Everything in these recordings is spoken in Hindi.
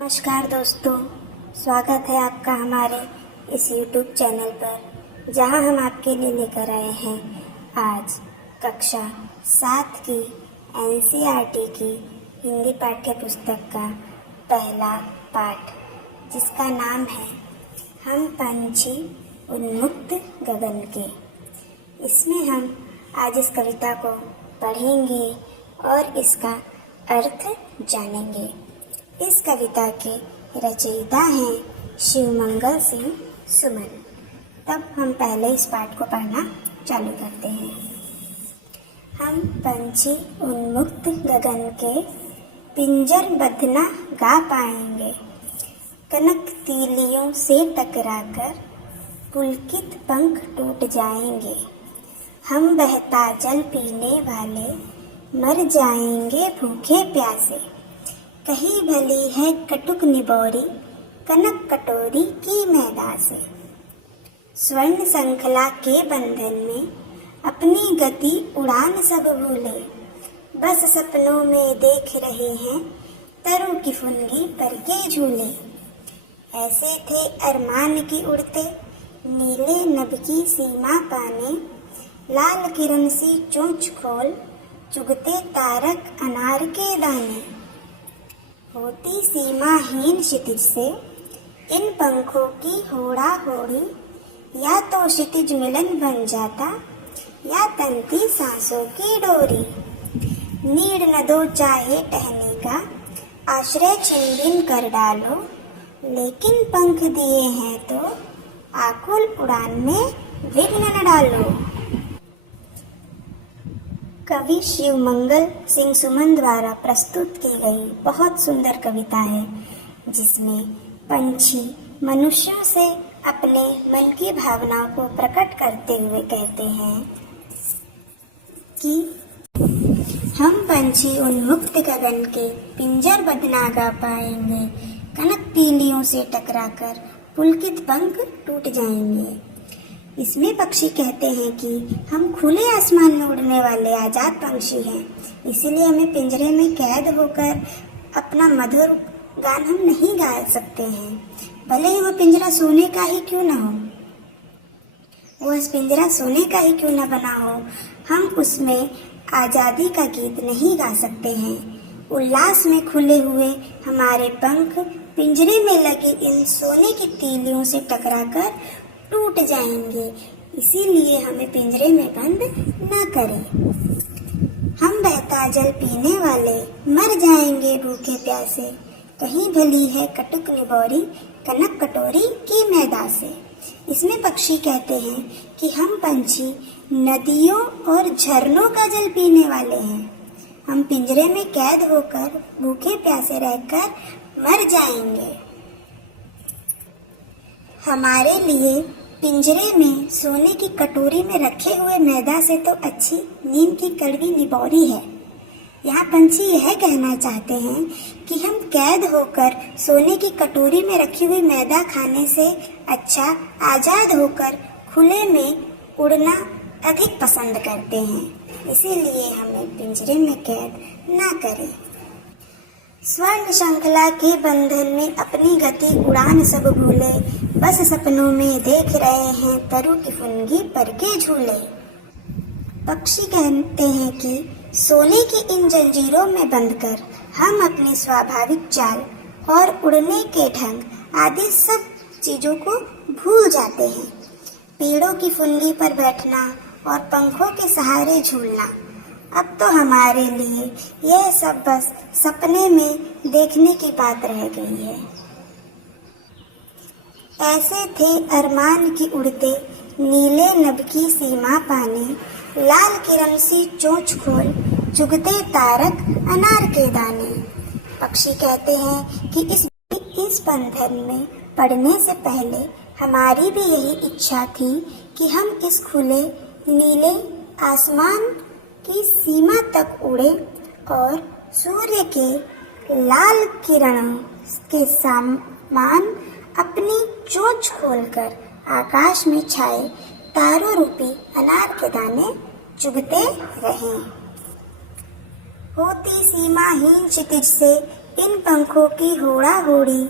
नमस्कार दोस्तों, स्वागत है आपका हमारे इस YouTube चैनल पर, जहां हम आपके लिए लेकर आए हैं आज कक्षा 7 की NCERT की हिंदी पाठ्य पुस्तक का पहला पाठ, जिसका नाम है हम पंछी उन्मुक्त गगन के। इसमें हम आज इस कविता को पढ़ेंगे और इसका अर्थ जानेंगे। इस कविता के रचयिता हैं शिवमंगल सिंह सुमन। तब हम पहले इस पाठ को पढ़ना चालू करते हैं। हम पंछी उन्मुक्त गगन के, पिंजर बद्ध न गा पाएंगे। कनक तीलियों से टकराकर पुलकित पंख टूट जाएंगे। हम बहता जल पीने वाले मर जाएंगे भूखे प्यासे। कहीं भली है कटुक निबोरी, कनक कटोरी की मैदा से। स्वर्ण श्रृंखला के बंधन में अपनी गति उड़ान सब भूले। बस सपनों में देख रहे हैं तरु की फुनगी पर के झूले। ऐसे थे अरमान की उड़ते, नीले नभ की सीमा पाने। लाल किरण सी चोंच खोल, चुगते तारक अनार के दाने। होती सीमाहीन क्षितिज से इन पंखों की होड़ा होड़ी। या तो क्षितिज मिलन बन जाता, या तनती सांसों की डोरी। नीड न दो चाहे टहने का, आश्रय छिन कर डालो। लेकिन पंख दिए हैं तो आकुल उड़ान में विघ्न न डालो। कवि शिवमंगल सिंह सुमन द्वारा प्रस्तुत की गई बहुत सुंदर कविता है, जिसमें पंछी मनुष्यों से अपने मन की भावनाओं को प्रकट करते हुए कहते हैं कि हम पंछी उन्मुक्त गगन के, पिंजर बद्ध ना गा पाएंगे। कनक तीलियों से टकराकर पुलकित पंख टूट जाएंगे। इसमें पक्षी कहते हैं कि हम खुले आसमान में उड़ने वाले आजाद पंछी हैं, इसीलिए हमें पिंजरे में कैद होकर अपना मधुर गान हम नहीं गा सकते हैं। भले ही वो पिंजरा सोने का ही क्यों ना हो, वो पिंजरा सोने का ही क्यों ना बना हो, हम उसमें आजादी का गीत नहीं गा सकते हैं। उल्लास में खुले हुए हमारे पंख पिंजरे में लगे इन सोने की तीलियों से टकराकर टूट जाएंगे, इसीलिए हमें पिंजरे में बंद न करें। हम बहता जल पीने वाले मर जाएंगे भूखे प्यासे। कहीं भली है कटुक निबोरी, कनक कटोरी की मैदा से। इसमें पक्षी कहते हैं कि हम पंछी नदियों और झरनों का जल पीने वाले हैं। हम पिंजरे में कैद होकर भूखे प्यासे रहकर मर जाएंगे। हमारे लिए पिंजरे में सोने की कटोरी में रखे हुए मैदा से तो अच्छी नीम की कड़वी निबोरी है। यहाँ पंछी यह कहना चाहते हैं कि हम कैद होकर सोने की कटोरी में रखी हुई मैदा खाने से अच्छा आजाद होकर खुले में उड़ना अधिक पसंद करते हैं, इसीलिए हमें पिंजरे में कैद ना करें। स्वर्ण श्रृंखला के बंधन में अपनी गति उड़ान सब भूले। बस सपनों में देख रहे हैं तरु की फुनगी पर के झूले। पक्षी कहते हैं कि सोने की इन जंजीरों में बंधकर हम अपनी स्वाभाविक चाल और उड़ने के ढंग आदि सब चीजों को भूल जाते हैं। पेड़ों की फुनगी पर बैठना और पंखों के सहारे झूलना अब तो हमारे लिए यह सब बस सपने में देखने की बात रह गई है। ऐसे थे अरमान की उड़ते, नीले नभ की सीमा पाने। लाल किरण सी चोंच खोल, चुगते तारक अनार के दाने। पक्षी कहते हैं कि इस बंधन में पड़ने से पहले हमारी भी यही इच्छा थी कि हम इस खुले नीले आसमान की सीमा तक उड़े और सूर्य के लाल किरणों के समान अपनी चोंच खोलकर आकाश में छाए तारों रूपी अनार के दाने चुगते रहें। होती सीमाहीन क्षितिज से इन पंखों की होड़ा होड़ी,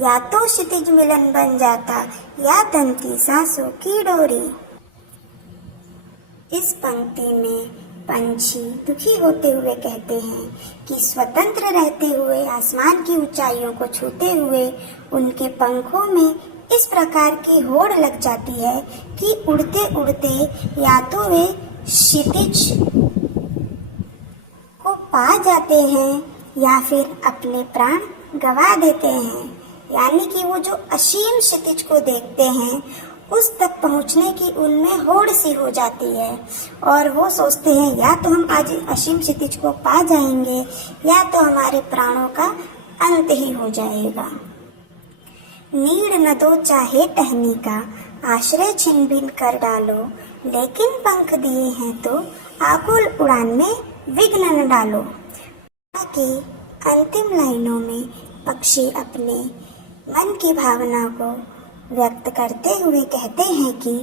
या तो क्षितिज मिलन बन जाता या तनती सांसों की डोरी। इस पंक्ति में पंछी दुखी होते हुए कहते हैं कि स्वतंत्र रहते हुए आसमान की ऊंचाइयों को छूते हुए उनके पंखों में इस प्रकार की होड़ लग जाती है कि उड़ते उड़ते या तो वे क्षितिज को पा जाते हैं या फिर अपने प्राण गंवा देते हैं। यानी कि वो जो असीम क्षितिज को देखते हैं उस तक पहुंचने की उनमें होड़ सी हो जाती है और वो सोचते हैं या तो हम आज असीम क्षितिज को पा जाएंगे या तो हमारे प्राणों का अंत ही हो जाएगा। नीड़ न दो चाहे टहनी का, आश्रय छिन भिन कर डालो, लेकिन पंख दिए हैं तो आकुल उड़ान में विघ्न न डालो। कि अंतिम लाइनों में पक्षी अपने मन की भावना को व्यक्त करते हुए कहते हैं कि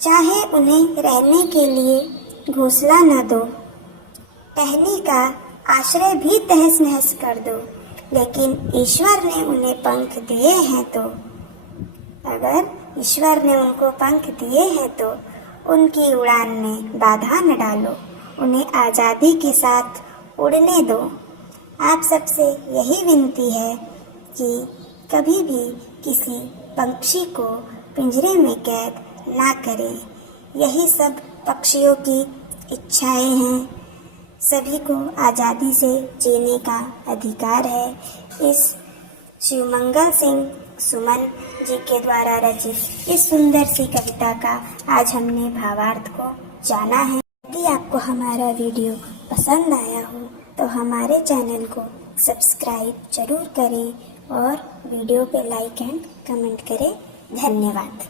चाहे उन्हें रहने के लिए घोंसला न दो, टहनी का आश्रय भी तहस नहस कर दो, लेकिन ईश्वर ने उन्हें पंख दिए हैं तो अगर ईश्वर ने उनको पंख दिए हैं तो उनकी उड़ान में बाधा न डालो, उन्हें आज़ादी के साथ उड़ने दो। आप सबसे यही विनती है कि कभी भी किसी पंछी को पिंजरे में कैद ना करें। यही सब पक्षियों की इच्छाएं हैं। सभी को आज़ादी से जीने का अधिकार है। इस शिवमंगल सिंह सुमन जी के द्वारा रचित इस सुंदर सी कविता का आज हमने भावार्थ को जाना है। यदि आपको हमारा वीडियो पसंद आया हो तो हमारे चैनल को सब्सक्राइब जरूर करें और वीडियो पे लाइक एंड कमेंट करें। धन्यवाद।